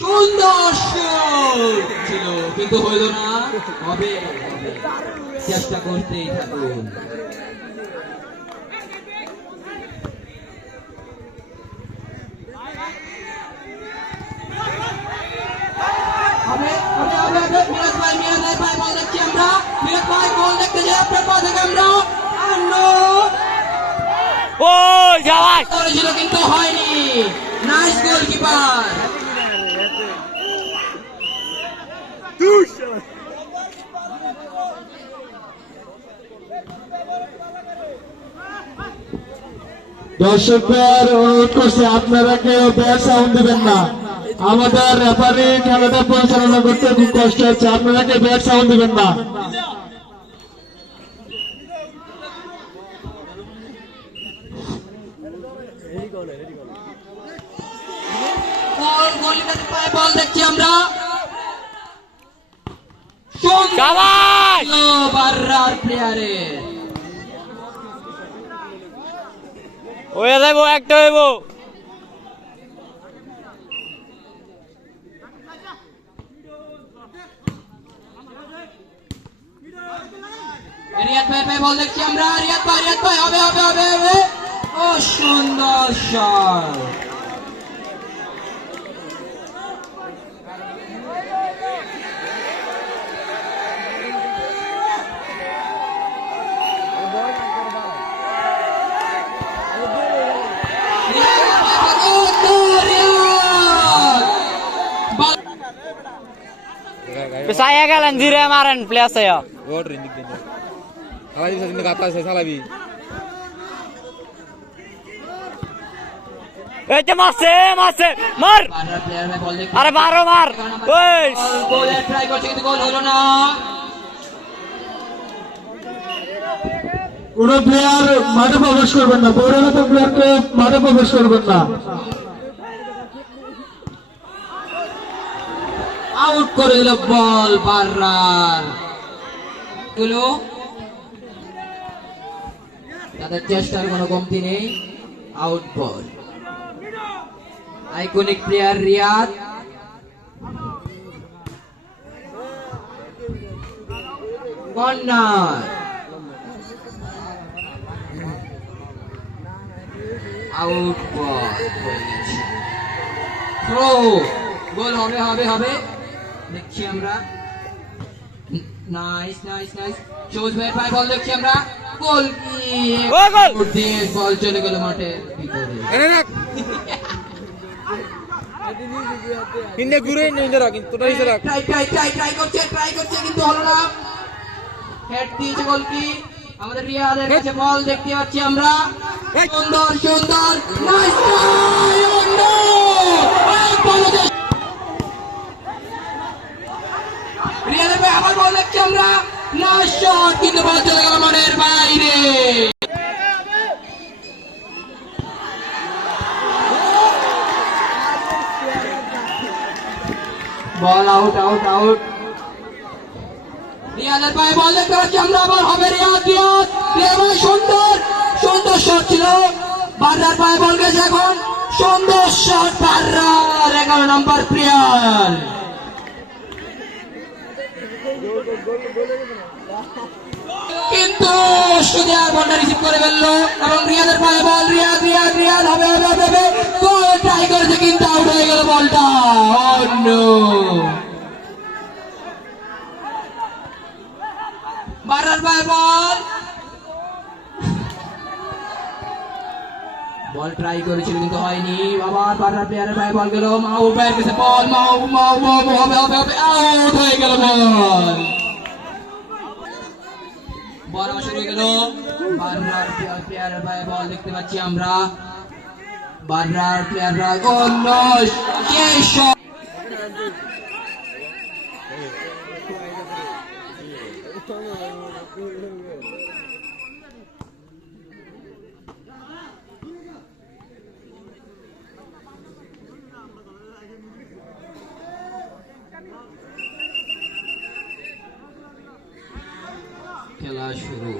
সুন্দর ছিল কিন্তু হইল না। হবে, চেষ্টা করতেই থাকুন। কিন্তু হয়নি। Nice goalkeeper. দর্শকদের অনুরোধ করছি আপনারা কেউ ব্যাড সাউন্ড দিবেন না। আমাদের রেফারি খেলাটা পরিচালনা করতে খুব কষ্ট হচ্ছে, আপনারা কেউ ব্যাড সাউন্ড দিবেন না। বল দেখছি আমরা। বাররার প্লেয়ারের হয়ে যাইব, একটা হইব। রিয়াদ ভাই বল দেখছি আমরা। রিয়াদ ভাই হবে হবে হবে হবে। ও সুন্দর shot. Saya kalian jira maran please saya. Gol rindik dia. Kalau bisa sini kata saya salah bi. মারছে মার। আরে মারো মার। ওই গোলের ট্রাই করছে কিন্তু গোল হলো না। কোন প্লেয়ার মাঠে প্রবেশ করবেন না, পৌরনত প্লেয়ারকে মাঠে প্রবেশ করবেন না। আউট করে দিল বল বাররার। গুলো তাদের চেষ্টার কোনো কমতি নেই। Out ball. Iconic player Riyad. Corner. Out ball. Throw. Goal হবে হবে হবে দেখছি আমরা। Nice nice nice. সবুজ ভাইয়ের পায়ে বল দেখছি আমরা। গোল দিয়ে বল চলে গেল মাঠের ভিতরে। Ini guru ini indra কিন্তু তাই সেরা। ট্রাই করছে কিন্তু হলো না। হেড দিয়েছে গোলকি। আমাদের রিয়াদের কাছে বল দেখতে পাচ্ছি আমরা। সুন্দর সুন্দর নাইস ট্রাই। রিয়াদের ভাই আবার বল দেখছি আমরা। নাইস শট কিন্তু বল চলে গেল মাঠের বাইরে। Ball out out out. রিয়াদের পায়ে বল দেখতে পাচ্ছি আমরা। আবার হবে রিয়াদ। সুন্দর সুন্দর শট ছিল। বাররার পায়ে বল গেছে এখন। সুন্দর শট বাররার 11 নম্বর প্লেয়ার। কিন্তু শুধু আর বলটা রিসিভ করে ফেললো এবং রিয়াদের পায়ে বল। রিয়াদ হবে হবে হবে। গোল ট্রাই করেছে কিন্তু আউট হয়ে গেল বলটা। অন্য বাররার পায়ে বল ট্রাই করেছিল কিন্তু হয়নি। আবার বাররার প্লেয়ারের পায়ে বল গেল। মাহবুব ভাইয়ের কাছে বল। মাহবুব হবে হবে হবে। আউট হয়ে গেল বল। বল শুরু হয়ে গেল। বাররার প্লেয়ারের পায়ে বল দেখতে পাচ্ছি আমরা। বাররার প্লেয়াররা অন্য খেলা শুরু।